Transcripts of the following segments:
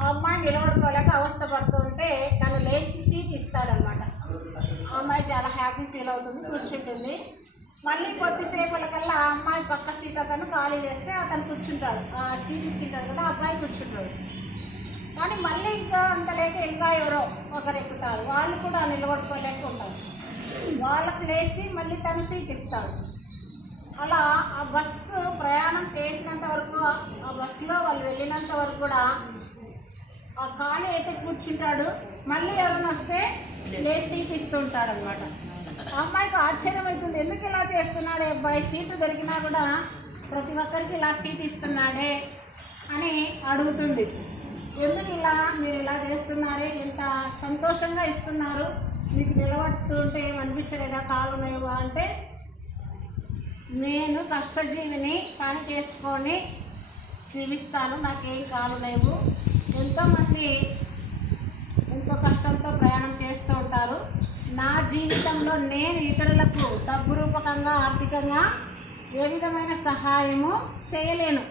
ఆ అమ్మాయి నిలబడుకోలేక అవస్థపడుతుంటే తను లేచి సీట్ ఇస్తాడనమాట. ఆ అమ్మాయి చాలా హ్యాపీ ఫీల్ అవుతుంది, కూర్చుంటుంది. మళ్ళీ కొద్దిసేపటికల్లా ఆ అమ్మాయి పక్క సీట్ అతను ఖాళీ చేస్తే అతను కూర్చుంటాడు. ఆ సీట్ ఇచ్చింటాడు కదా, ఆ అబ్బాయి కూర్చుంటాడు. కానీ మళ్ళీ ఇంకా అంత లేక ఇంకా ఎవరో ఒకరు ఎక్కుతారు, వాళ్ళు కూడా నిలబడుకోలేక ఉంటారు. వాళ్ళకి లేచి మళ్ళీ తను సీట్ ఇస్తాడు. అలా ఆ బస్సు ప్రయాణం చేసినంత వరకు, ఆ బస్సులో వాళ్ళు వెళ్ళినంత వరకు కూడా ఆ ఖాళీ అయితే కూర్చుంటాడు. మళ్ళీ ఎవరైనా వస్తే లేచి సీట్ ఇస్తూ ఉంటాడు అనమాట. ఆ అమ్మాయికి ఆశ్చర్యం అవుతుంది, ఎందుకు ఇలా చేస్తున్నాడే అబ్బాయి, సీటు దొరికినా కూడా ప్రతి ఒక్కరికి ఇలా సీట్ ఇస్తున్నాడే అని అడుగుతుంది. ఎందుకు ఇలా మీరు ఇలా చేస్తున్నారే, ఎంత సంతోషంగా ఇస్తున్నారు, మీకు నిలబడుతుంటే ఏమనిపించలేదా, కాలు లేవా అంటే, నేను కష్టజీవిని, పని చేసుకొని జీవిస్తాను, నాకేం కాలు లేవు. ఎంతోమంది ఎంతో కష్టంతో ప్రయాణం చేస్తూ ఉంటారు. నా జీవితంలో నేను ఇతరులకు డబ్బు రూపకంగా, ఆర్థికంగా ఏ విధమైన సహాయము చేయలేను.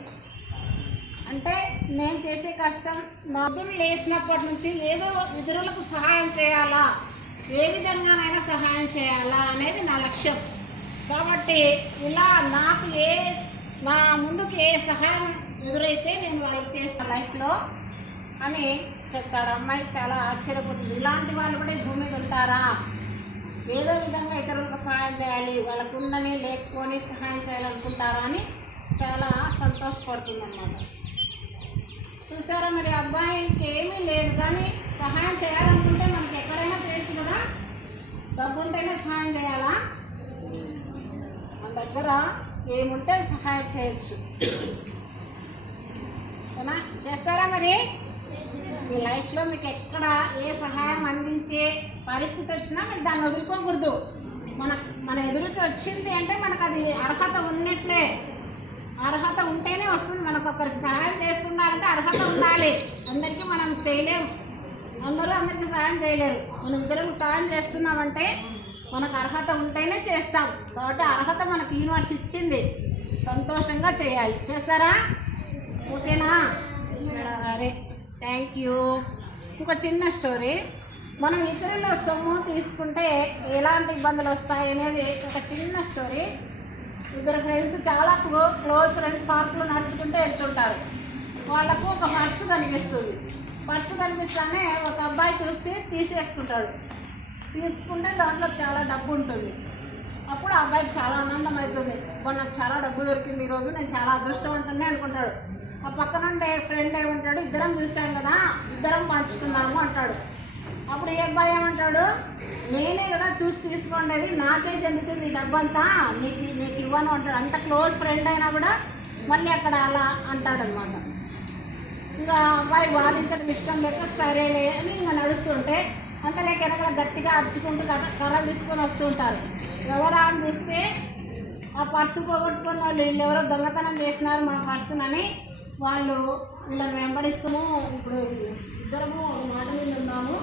అంటే నేను చేసే కష్టం, నా ఉద్యమం లేచినప్పటి నుంచి ఏదో ఇతరులకు సహాయం చేయాలా, ఏ విధంగానైనా సహాయం చేయాలా అనేది నా లక్ష్యం. కాబట్టి ఇలా నాకు నా ముందుకు ఏ సహాయం ఎదురైతే నేను వాళ్ళకి చేస్తాను లైఫ్లో అని చెప్తాడు. అమ్మాయి చాలా ఆశ్చర్యపోతుంది, ఇలాంటి వాళ్ళు కూడా భూమి మీద ఉంటారా, ఏదో విధంగా ఇతరులకు సహాయం చేయాలి, వాళ్ళకు ఉండని లేకపోని సహాయం చేయాలనుకుంటారా అని చాలా సంతోషపడుతుంది అన్నమాట. చూసారా మరి, అబ్బాయికి ఏమీ లేదు కానీ సహాయం చేయాలనుకుంటే మనకి ఎక్కడైనా చేయొచ్చు కదా, డబ్బు ఉంటేనే సహాయం చేయాలా, మన దగ్గర ఏముంటే సహాయం చేయొచ్చు. చేస్తారా మరి? మీ లైఫ్లో మీకు ఎక్కడ ఏ సహాయం అందించే పరిస్థితి వచ్చినా మీరు దాన్ని వదులుకోకూడదు. మన ఎదురుకి వచ్చింది అంటే మనకు అది అర్హత ఉన్నట్లే. అర్హత ఉంటేనే వస్తుంది. మనకు ఒకరికి సహాయం చేస్తున్నారంటే అర్హత ఉండాలి. అందరికీ మనం చేయలేము, అందరూ అందరికీ సహాయం చేయలేరు. మనం ఇద్దరికి సహాయం చేస్తున్నామంటే మనకు అర్హత ఉంటేనే చేస్తాం. కాబట్టి అర్హత మనకు యూనివర్స్ ఇచ్చింది, సంతోషంగా చేయాలి. చేస్తారా? ఓకేనా? అరే థ్యాంక్ యూ. ఇంకో చిన్న స్టోరీ. మనం ఇతరుల సొమ్ము తీసుకుంటే ఎలాంటి ఇబ్బందులు వస్తాయి అనేది ఒక చిన్న స్టోరీ. ఇద్దరు ఫ్రెండ్స్, చాలా క్లోజ్ ఫ్రెండ్స్ పార్కులో నడుచుకుంటూ వెళ్తుంటారు. వాళ్ళకు ఒక పర్సు కనిపిస్తుంది. పర్సు కనిపిస్తానే ఒక అబ్బాయి చూసి తీసేసుకుంటాడు. తీసుకుంటే దాంట్లో చాలా డబ్బు ఉంటుంది. అప్పుడు ఆ అబ్బాయికి చాలా ఆనందం అవుతుంది, నాకు చాలా డబ్బు దొరికింది ఈరోజు, నేను చాలా అదృష్టవంతుని అనుకుంటాడు. ఆ పక్కన ఉంటే ఫ్రెండ్ ఏమంటాడు, ఇద్దరం చూసాం కదా, ఇద్దరం పంచుకున్నాము అంటాడు. అప్పుడు ఏ అబ్బాయి ఏమంటాడు, నేనే కదా చూసి తీసుకోండి, నాకే చెందుతుంది డబ్బంతా, నీకు ఇవ్వను అంటాడు. అంత క్లోజ్ ఫ్రెండ్ అయినా కూడా మళ్ళీ అక్కడ అలా అంటాడనమాట. ఇంకా అబ్బాయి వాదించడం ఇష్టం లేక సరేలే అని ఇంకా నడుస్తుంటే అంత లేక వెనకాల గట్టిగా అరుచుకుంటూ కర్ర తీసుకొని వస్తూ ఉంటారు. ఎవరా అని చూస్తే ఆ పర్సు పోగొట్టుకున్న వాళ్ళు, వీళ్ళు ఎవరో దొంగతనం చేసినారు మా పర్సునని వాళ్ళు వీళ్ళని వెంబడిస్తాము. ఇప్పుడు ఇద్దరము మాట మీద ఉన్నాము,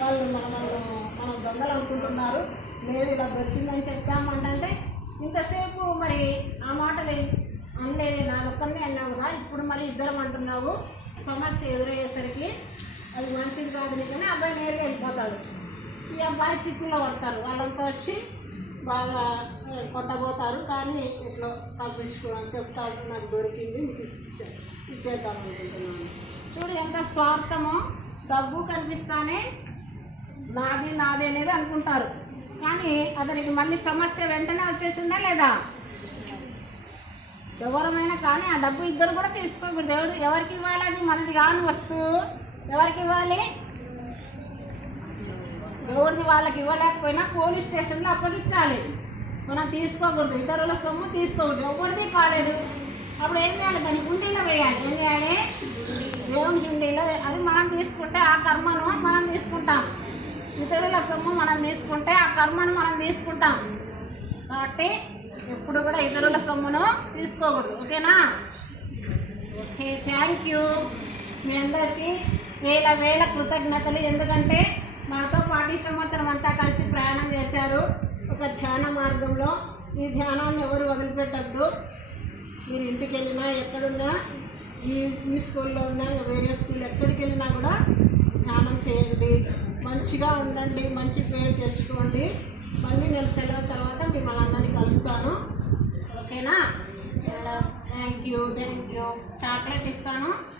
వాళ్ళు మనం దొంగలు అనుకుంటున్నారు, లేదు ఇలా దొరికిందని చెప్తామంటే ఇంతసేపు మరి ఆ మాటలు అనలేదు, నా ఒక్కరిని అన్నావు కదా, ఇప్పుడు మరి ఇద్దరం అంటున్నావు. సమస్య ఎదురయ్యేసరికి అది మంచిది కాదు కానీ అబ్బాయి నేరుగా వెళ్ళిపోతాడు. ఈ అబ్బాయి చిక్కులో పడతారు. వాళ్ళంతా వచ్చి బాగా కొట్టబోతారు. కానీ ఇట్లా కల్పించుకోవడం చెప్తాడు, నాకు దొరికింది, మీకు ఇచ్చేద్దాం అనుకుంటున్నాను. చూడు ఎంత స్వార్థమో, డబ్బు కనిపిస్తానే నాది అనేది అనుకుంటారు. కానీ అతనికి మళ్ళీ సమస్య వెంటనే వచ్చేసిందా లేదా? ఎవరమైనా కానీ ఆ డబ్బు ఇద్దరు కూడా తీసుకోకూడదు. దేవుడు ఎవరికి ఇవ్వాలి, అది మనది కాని వస్తువు ఎవరికి ఇవ్వాలి? దేవుడిని వాళ్ళకి ఇవ్వలేకపోయినా పోలీస్ స్టేషన్లో అప్పగించాలి. మనం తీసుకోకూడదు, ఇతరుల సొమ్ము తీసుకోకూడదు, ఎవరిది కాలేదు. అప్పుడు ఏం చేయాలి, దాన్ని గుండీలో వేయాలి. ఏం చేయాలి? దేవుని గుండీలో. అది మనం తీసుకుంటే ఆ కర్మను మనం తీసుకుంటాం. ఇతరుల సొమ్ము మనం తీసుకుంటే ఆ కర్మను మనం తీసుకుంటాం. కాబట్టి ఎప్పుడు కూడా ఇతరుల సొమ్మును తీసుకోకూడదు. ఓకేనా? Okay, thank you. మీ అందరికీ వేల కృతజ్ఞతలు. ఎందుకంటే మాతో పాటు ఈ సంవత్సరం అంతా కలిసి ప్రయాణం చేశారు ఒక ధ్యాన మార్గంలో. ఈ ధ్యానాన్ని ఎవరు వదిలిపెట్టద్దు. మీరు ఇంటికి వెళ్ళినా, ఎక్కడున్నా, ఈ స్కూల్లో ఉన్నా, వేరే స్కూల్ ఎక్కడికి వెళ్ళినా కూడా మంచిగా ఉండండి, మంచి పేరు తెచ్చుకోండి. మళ్ళీ నేను సెలవు తర్వాత మిమ్మల్ని అందరినీ కలుస్తాను. ఓకేనా? Thank you. చాక్లెట్ ఇస్తాను.